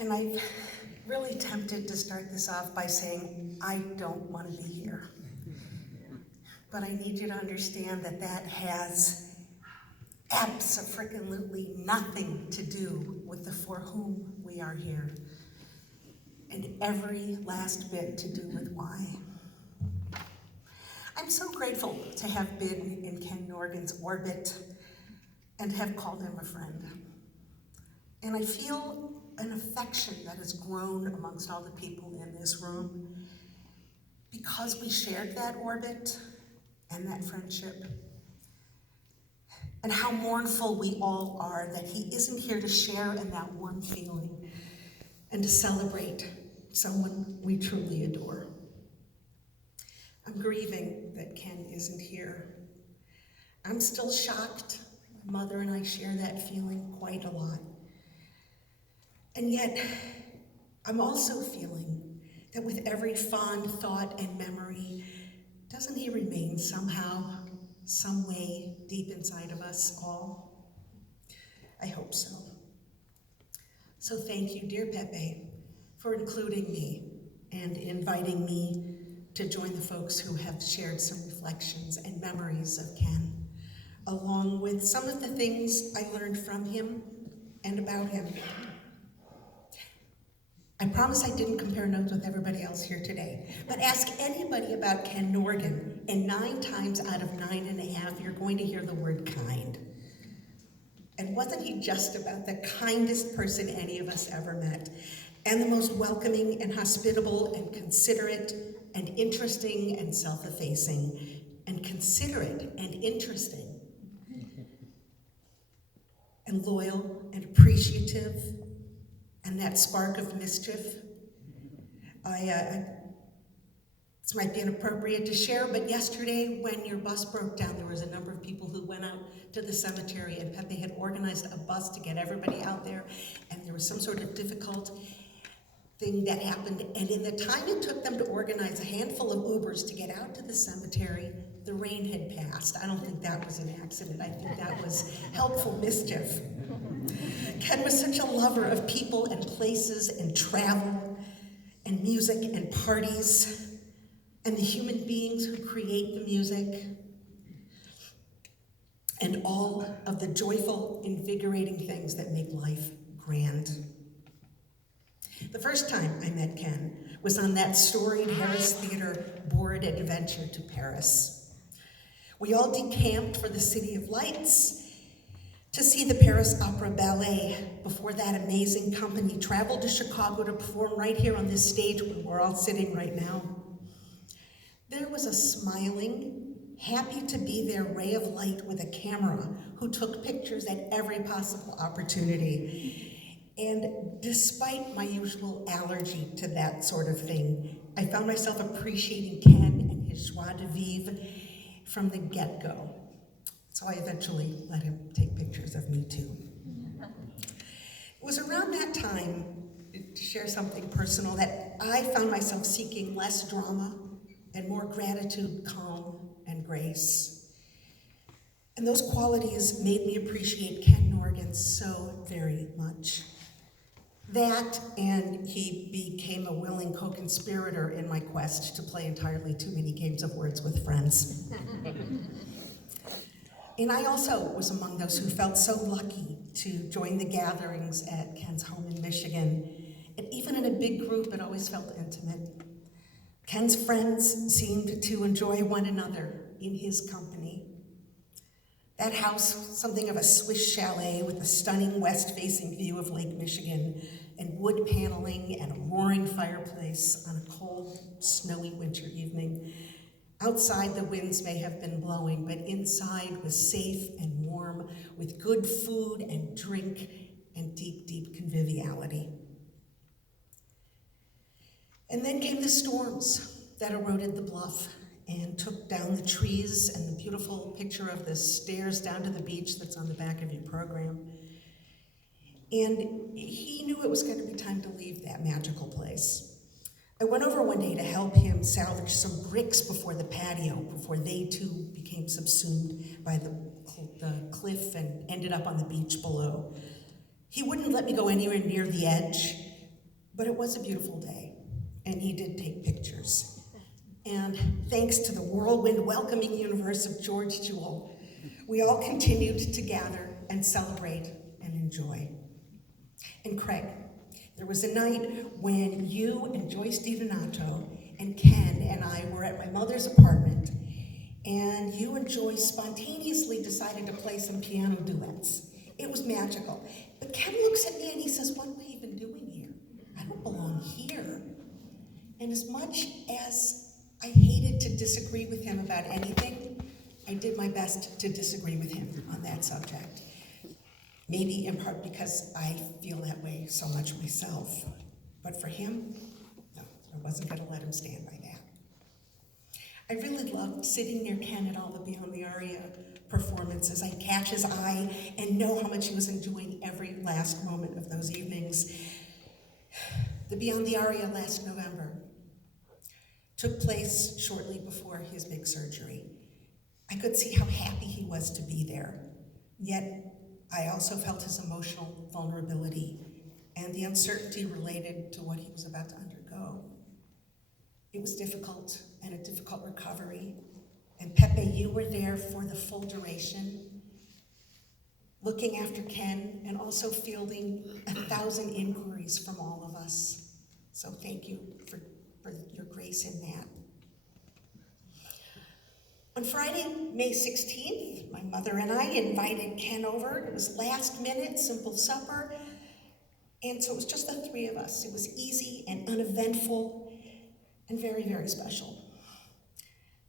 And I'm really tempted to start this off by saying, I don't want to be here. But I need you to understand that that has absolutely nothing to do with the for whom we are here. And every last bit to do with why. I'm so grateful to have been in Ken Norgan's orbit and have called him a friend. And I feel an affection that has grown amongst all the people in this room because we shared that orbit and that friendship. And how mournful we all are that he isn't here to share in that one feeling and to celebrate someone we truly adore. I'm grieving that Ken isn't here. I'm still shocked. My mother and I share that feeling quite a lot. And yet, I'm also feeling that with every fond thought and memory, doesn't he remain somehow, some way deep inside of us all? I hope so. So thank you, dear Pepe, for including me and inviting me to join the folks who have shared some reflections and memories of Ken, along with some of the things I learned from him and about him. I promise I didn't compare notes with everybody else here today, but ask anybody about Ken Norgan, and 9 times out of 9.5, you're going to hear the word kind. And wasn't he just about the kindest person any of us ever met, and the most welcoming and hospitable and considerate and interesting and self-effacing and considerate and interesting and loyal and appreciative and that spark of mischief. This might be inappropriate to share, but yesterday when your bus broke down, there was a number of people who went out to the cemetery, and Pepe had organized a bus to get everybody out there, and there was some sort of difficult thing that happened, and in the time it took them to organize a handful of Ubers to get out to the cemetery, the rain had passed. I don't think that was an accident. I think that was helpful mischief. Ken was such a lover of people and places and travel and music and parties and the human beings who create the music and all of the joyful, invigorating things that make life grand. The first time I met Ken was on that storied Harris Theater board adventure to Paris. We all decamped for the City of Lights to see the Paris Opera Ballet before that amazing company traveled to Chicago to perform right here on this stage where we're all sitting right now. There was a smiling, happy to be there ray of light with a camera who took pictures at every possible opportunity. And despite my usual allergy to that sort of thing, I found myself appreciating Ken and his joie de vivre from the get-go. So I eventually let him take pictures of me too. It was around that time, to share something personal, that I found myself seeking less drama and more gratitude, calm, and grace. And those qualities made me appreciate Ken Norgan so very much. That, and he became a willing co-conspirator in my quest to play entirely too many games of words with friends. And I also was among those who felt so lucky to join the gatherings at Ken's home in Michigan. And even in a big group, it always felt intimate. Ken's friends seemed to enjoy one another in his company. That house, something of a Swiss chalet with a stunning west-facing view of Lake Michigan and wood paneling and a roaring fireplace on a cold, snowy winter evening. Outside, the winds may have been blowing, but inside was safe and warm with good food and drink and deep, deep conviviality. And then came the storms that eroded the bluff and took down the trees and the beautiful picture of the stairs down to the beach that's on the back of your program. And he knew it was going to be time to leave that magical place. I went over one day to help him salvage some bricks before the patio, before they too became subsumed by the cliff and ended up on the beach below. He wouldn't let me go anywhere near the edge, But it was a beautiful day, and he did take pictures. And thanks to the whirlwind welcoming universe of George Jewell, we all continued to gather and celebrate and enjoy. And Craig, there was a night when you and Joyce DiDonato and Ken and I were at my mother's apartment, and you and Joyce spontaneously decided to play some piano duets. It was magical. But Ken looks at me and he says, "What am I even doing here? I don't belong here." And as much as I hated to disagree with him about anything, I did my best to disagree with him on that subject. Maybe in part because I feel that way so much myself. But for him, no, I wasn't going to let him stand by that. I really loved sitting near Ken at all the Beyond the Aria performances. I'd catch his eye and know how much he was enjoying every last moment of those evenings. The Beyond the Aria last November took place shortly before his big surgery. I could see how happy he was to be there, yet I also felt his emotional vulnerability and the uncertainty related to what he was about to undergo. It was difficult and a difficult recovery. And Pepe, you were there for the full duration, looking after Ken and also fielding 1,000 inquiries from all of us. So thank you for your grace in that. On Friday, May 16th, my mother and I invited Ken over. It was last minute, simple supper. And so it was just the three of us. It was easy and uneventful and very, very special.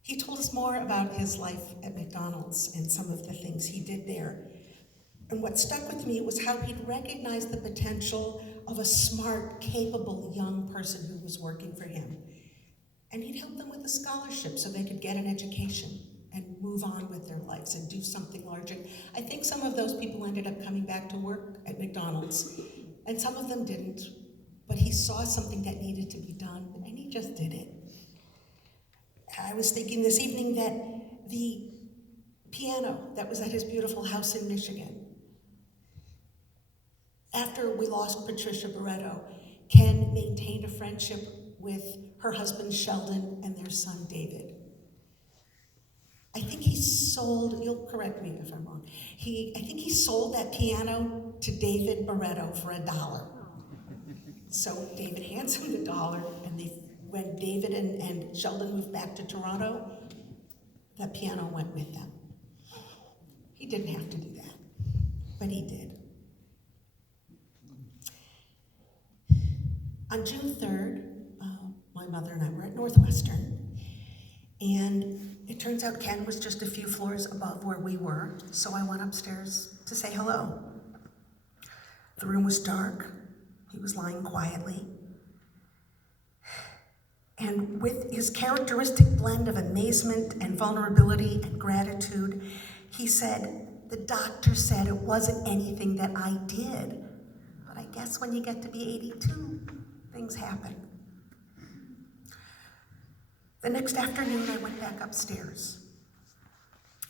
He told us more about his life at McDonald's and some of the things he did there. And what stuck with me was how he'd recognized the potential of a smart, capable young person who was working for him. And he'd help them with a scholarship so they could get an education and move on with their lives and do something larger. I think some of those people ended up coming back to work at McDonald's, and some of them didn't. But he saw something that needed to be done, and he just did it. I was thinking this evening that the piano that was at his beautiful house in Michigan, after we lost Patricia Barreto, Ken maintained a friendship with her husband Sheldon and their son David. I think he sold, you'll correct me if I'm wrong, I think he sold that piano to David Barreto for $1. So David hands him the $1, and when David and Sheldon moved back to Toronto, that piano went with them. He didn't have to do that, but he did. On June 3rd, my mother and I were at Northwestern, and it turns out Ken was just a few floors above where we were, so I went upstairs to say hello. The room was dark. He was lying quietly. And with his characteristic blend of amazement and vulnerability and gratitude, he said, "The doctor said it wasn't anything that I did, but I guess when you get to be 82, things happen." The next afternoon, I went back upstairs,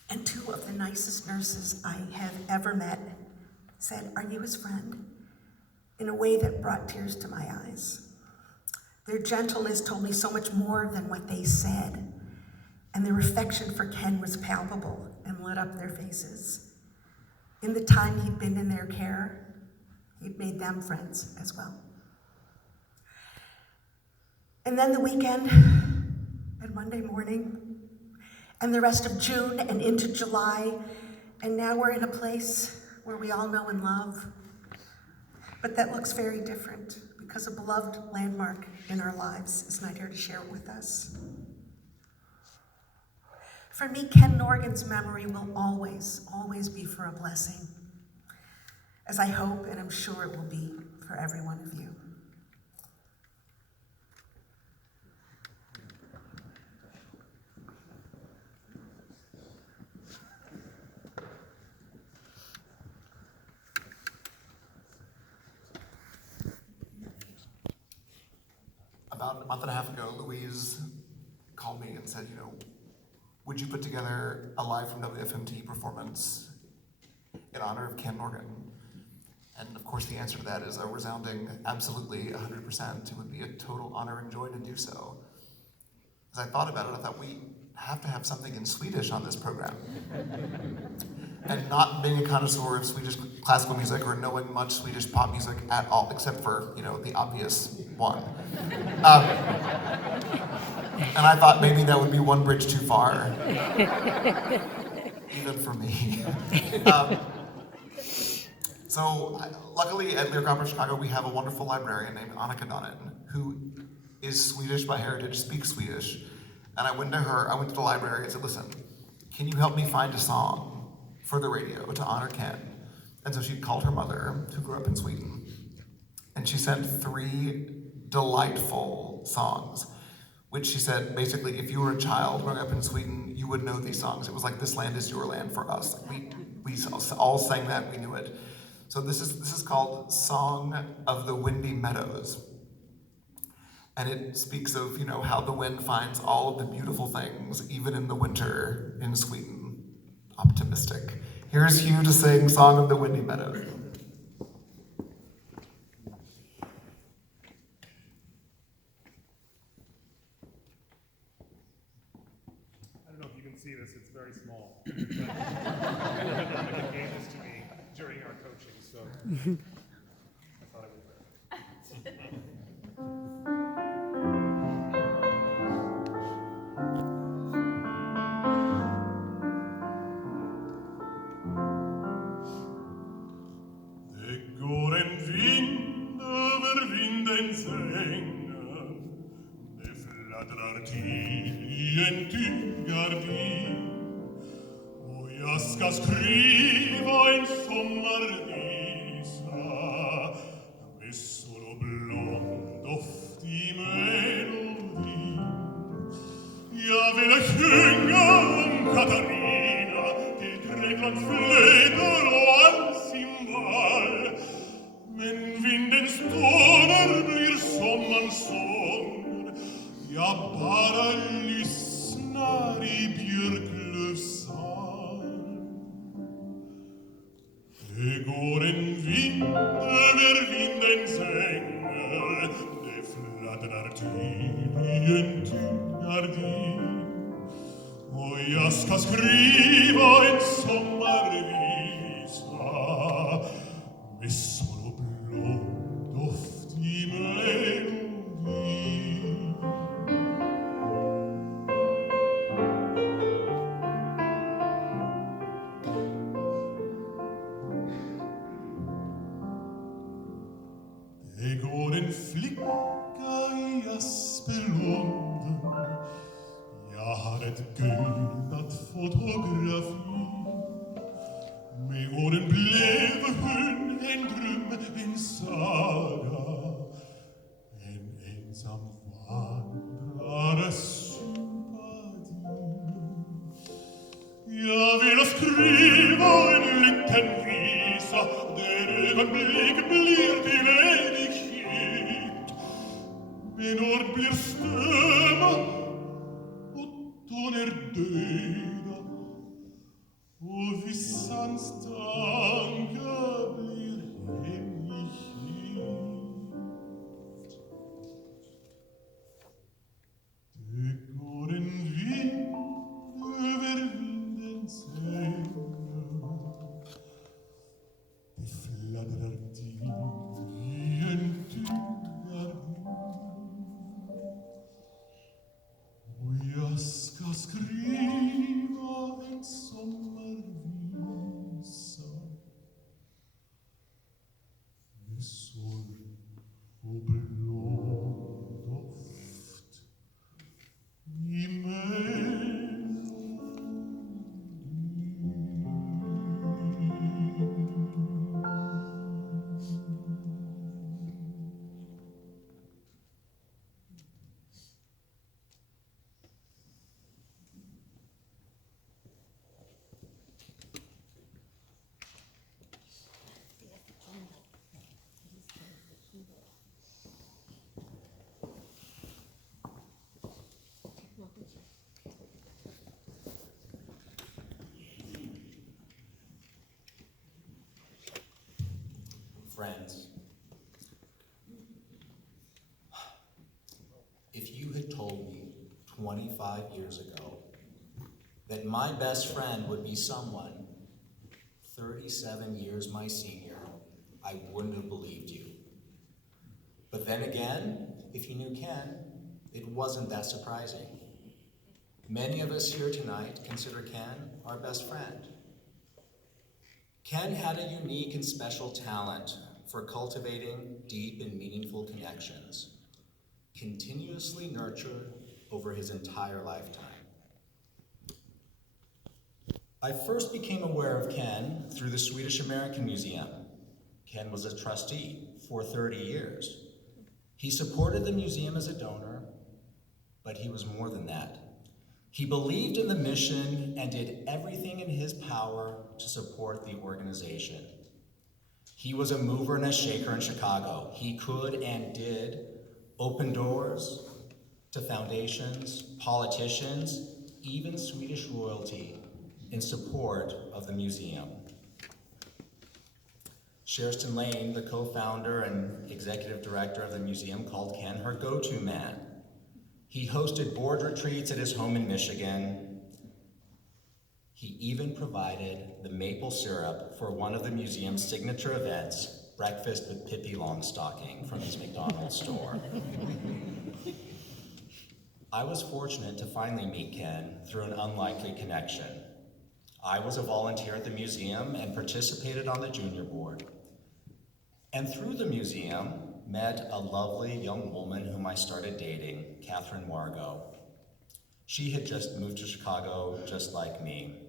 and two of the nicest nurses I have ever met said, "Are you his friend?" in a way that brought tears to my eyes. Their gentleness told me so much more than what they said, and their affection for Ken was palpable and lit up their faces. In the time he'd been in their care, he'd made them friends as well. And then the weekend and Monday morning, and the rest of June and into July, and now we're in a place where we all know and love, but that looks very different because a beloved landmark in our lives is not here to share it with us. For me, Ken Norgan's memory will always, always be for a blessing, as I hope and I'm sure it will be for every one of you. About a month and a half ago, Louise called me and said, would you put together a live from WFMT performance in honor of Ken Norgan? And of course the answer to that is a resounding absolutely 100%. It would be a total honor and joy to do so. As I thought about it, I thought we have to have something in Swedish on this program. And not being a connoisseur of Swedish classical music or knowing much Swedish pop music at all, except for, the obvious one. And I thought maybe that would be one bridge too far. Even for me. Luckily at Lyric Opera Chicago, we have a wonderful librarian named Annika Donnen, who is Swedish by heritage, speaks Swedish. And I went to the library and said, listen, can you help me find a song for the radio to honor Ken? And so she called her mother, who grew up in Sweden, and she sent 3 delightful songs, which she said, basically, if you were a child growing up in Sweden, you would know these songs. It was like, this land is your land for us. We all sang that, we knew it. So this is called Song of the Windy Meadows. And it speaks of, how the wind finds all of the beautiful things, even in the winter in Sweden. Optimistic. Here's Hugh to sing Song of the Windy Meadows. I don't know if you can see this, it's very small. Monica gave this to me during our coaching, so I thought I would wear it. Det går en vind över vindens ängar. Det fladdrar till i en tyggardin. Och jag ska skriva en sommarvisa med sol och blond doft i melodin. Jag ville sjunga om Katarina till Greklands flöjter och all cymbal. Men vindens toner blir sommarns sång. Jag bara lyssnar i Björklövs sal. Det går en vind över vindens ängar. Det fladdrar till i en tyggardin. Och jag ska skriva en sommarvisa med sol och blå doft i melodin. Det går en flicka i Aspelunden. Jag har ett guldat fotografi. Med åren blev hon en dröm, en saga. En ensam vandrares sympati. Jag vill skriva en liten visa där ögonblick blir till evighet. Men ord blir stämma och toner döda. Och vissans tankar blir hemlighet. Det går en vind över vindens ängar. Det fladdrar till i en tyggardin. Och jag ska skriva en sommarvisa Friends, if you had told me 25 years ago that my best friend would be someone 37 years my senior, I wouldn't have believed you. But then again, if you knew Ken, it wasn't that surprising. Many of us here tonight consider Ken our best friend. Ken had a unique and special talent for cultivating deep and meaningful connections, continuously nurtured over his entire lifetime. I first became aware of Ken through the Swedish American Museum. Ken was a trustee for 30 years. He supported the museum as a donor, but he was more than that. He believed in the mission and did everything in his power to support the organization. He was a mover and a shaker in Chicago. He could and did open doors to foundations, politicians, even Swedish royalty in support of the museum. Sherston Lane, the co-founder and executive director of the museum, called Ken her go-to man. He hosted board retreats at his home in Michigan. He even provided the maple syrup for one of the museum's signature events, breakfast with Pippi Longstocking from his McDonald's store. I was fortunate to finally meet Ken through an unlikely connection. I was a volunteer at the museum and participated on the junior board. And through the museum, met a lovely young woman whom I started dating, Catherine Wargo. She had just moved to Chicago, just like me.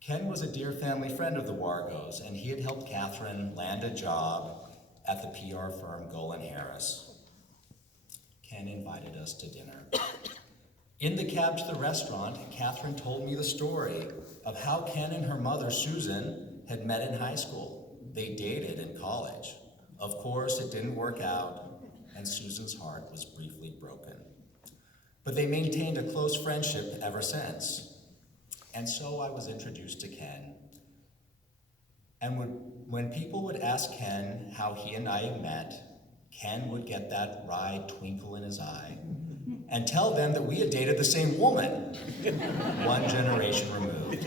Ken was a dear family friend of the Wargos, and he had helped Catherine land a job at the PR firm Golan Harris. Ken invited us to dinner. In the cab to the restaurant, Catherine told me the story of how Ken and her mother, Susan, had met in high school. They dated in college. Of course, it didn't work out, and Susan's heart was briefly broken. But they maintained a close friendship ever since. And so I was introduced to Ken. And when people would ask Ken how he and I had met, Ken would get that wry twinkle in his eye and tell them that we had dated the same woman, one generation removed.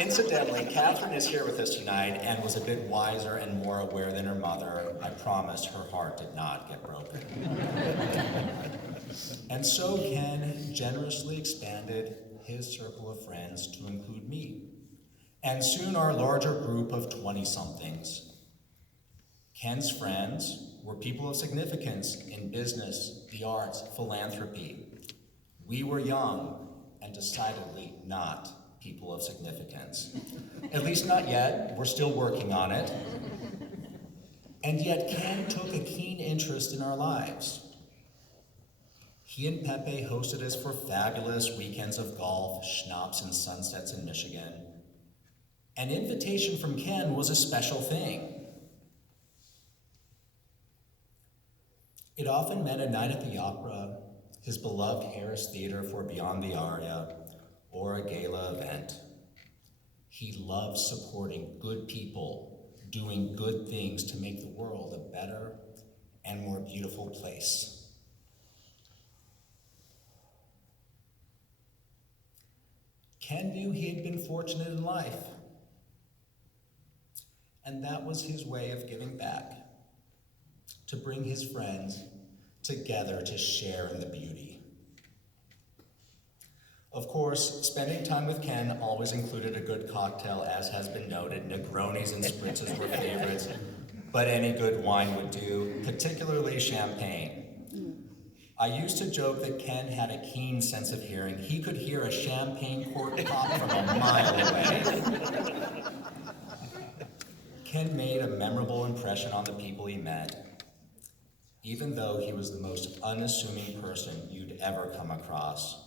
Incidentally, Catherine is here with us tonight and was a bit wiser and more aware than her mother. I promise her heart did not get broken. And so Ken generously expanded his circle of friends to include me, and soon our larger group of 20-somethings. Ken's friends were people of significance in business, the arts, philanthropy. We were young and decidedly not people of significance. At least not yet. We're still working on it. And yet Ken took a keen interest in our lives. He and Pepe hosted us for fabulous weekends of golf, schnapps, and sunsets in Michigan. An invitation from Ken was a special thing. It often meant a night at the opera, his beloved Harris Theater for Beyond the Aria, or a gala event. He loved supporting good people, doing good things to make the world a better and more beautiful place. Ken knew he had been fortunate in life, and that was his way of giving back, to bring his friends together to share in the beauty. Of course, spending time with Ken always included a good cocktail, as has been noted. Negronis and spritzes were favorites, but any good wine would do, particularly champagne. I used to joke that Ken had a keen sense of hearing. He could hear a champagne cork pop from a mile away. Ken made a memorable impression on the people he met, even though he was the most unassuming person you'd ever come across.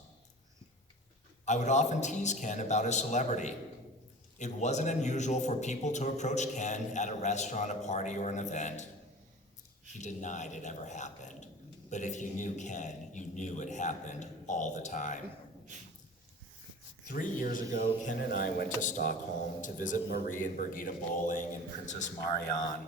I would often tease Ken about his celebrity. It wasn't unusual for people to approach Ken at a restaurant, a party, or an event. He denied it ever happened. But if you knew Ken, you knew it happened all the time. 3 years ago, Ken and I went to Stockholm to visit Marie and Birgitta Bowling and Princess Marianne.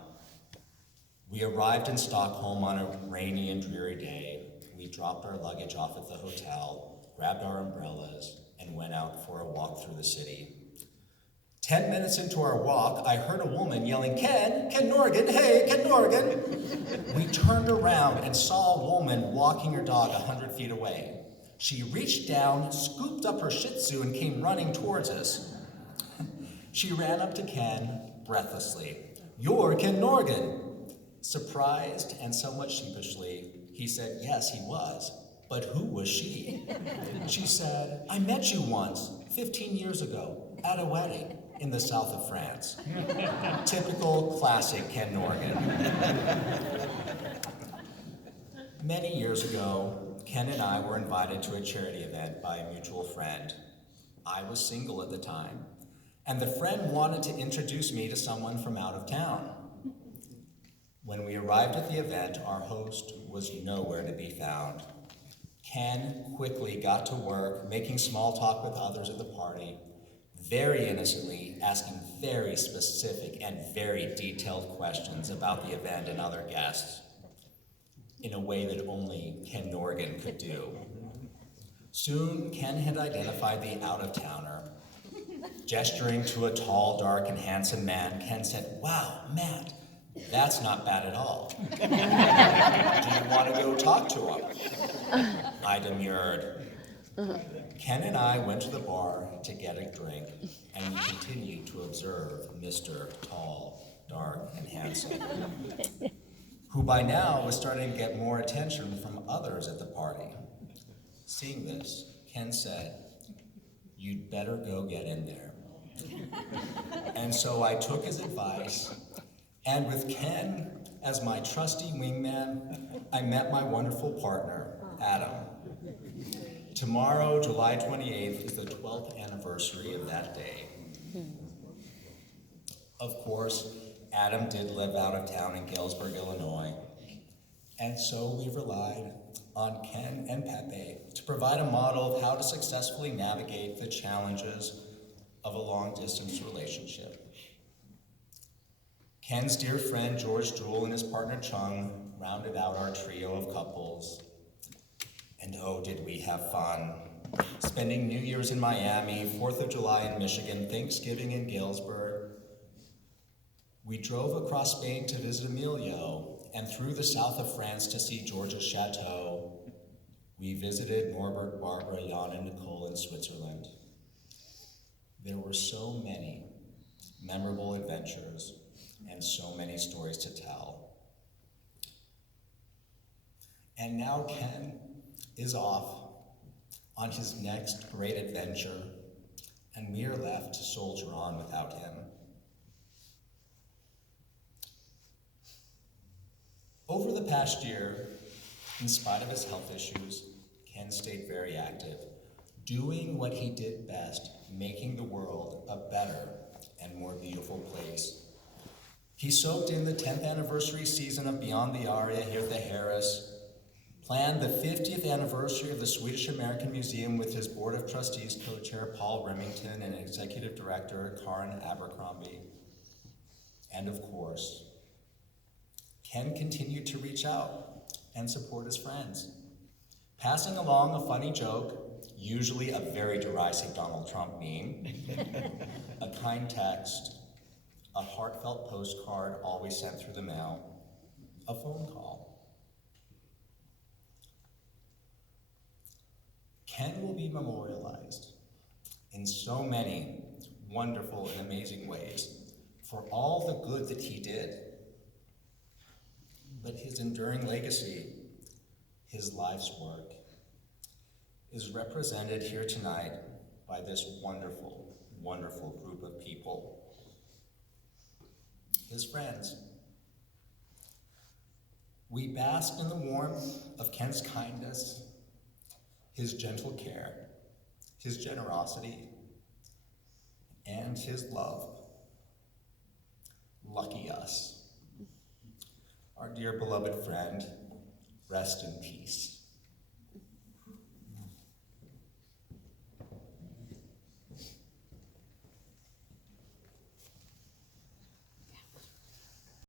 We arrived in Stockholm on a rainy and dreary day. We dropped our luggage off at the hotel, grabbed our umbrellas, and went out for a walk through the city. 10 minutes into our walk, I heard a woman yelling, Ken Norgan, hey, Ken Norgan. We turned around and saw a woman walking her dog 100 feet away. She reached down, scooped up her Shih Tzu, and came running towards us. She ran up to Ken breathlessly. You're Ken Norgan. Surprised and somewhat sheepishly, he said, yes, he was. But who was she? She said, I met you once, 15 years ago, at a wedding in the south of France. Typical classic Ken Norgan. Many years ago, Ken and I were invited to a charity event by a mutual friend. I was single at the time, and the friend wanted to introduce me to someone from out of town. When we arrived at the event, our host was nowhere to be found. Ken quickly got to work, making small talk with others at the party, very innocently asking very specific and very detailed questions about the event and other guests, in a way that only Ken Norgan could do. Soon, Ken had identified the out-of-towner. Gesturing to a tall, dark, and handsome man, Ken said, wow, Matt, that's not bad at all. Do you want to go talk to him? I demurred. Ken and I went to the bar to get a drink, and we continued to observe Mr. Tall, Dark, and Handsome, who by now was starting to get more attention from others at the party. Seeing this, Ken said, you'd better go get in there. And so I took his advice, and with Ken as my trusty wingman, I met my wonderful partner, Adam. Tomorrow, July 28th, is the 12th anniversary of that day. Of course, Adam did live out of town in Galesburg, Illinois, and so we relied on Ken and Pepe to provide a model of how to successfully navigate the challenges of a long-distance relationship. Ken's dear friend George Jewell and his partner Chung rounded out our trio of couples. And oh, did we have fun. Spending New Year's in Miami, 4th of July in Michigan, Thanksgiving in Galesburg. We drove across Spain to visit Emilio, and through the south of France to see George's chateau. We visited Norbert, Barbara, Jan, and Nicole in Switzerland. There were so many memorable adventures and so many stories to tell. And now Ken is off on his next great adventure, and we are left to soldier on without him. Over the past year, in spite of his health issues, Ken stayed very active, doing what he did best, making the world a better and more beautiful place. He soaked in the 10th anniversary season of Beyond the Aria here at the Harris, planned the 50th anniversary of the Swedish American Museum with his Board of Trustees co-chair Paul Remington and Executive Director Karen Abercrombie. And of course, Ken continued to reach out and support his friends, passing along a funny joke, usually a very derisive Donald Trump meme, a kind text, a heartfelt postcard always sent through the mail, a phone call. Ken will be memorialized in so many wonderful and amazing ways for all the good that he did. But his enduring legacy, his life's work, is represented here tonight by this wonderful, wonderful group of people. His friends. We bask in the warmth of Ken's kindness, his gentle care, his generosity, and his love. Lucky us. Our dear beloved friend, rest in peace.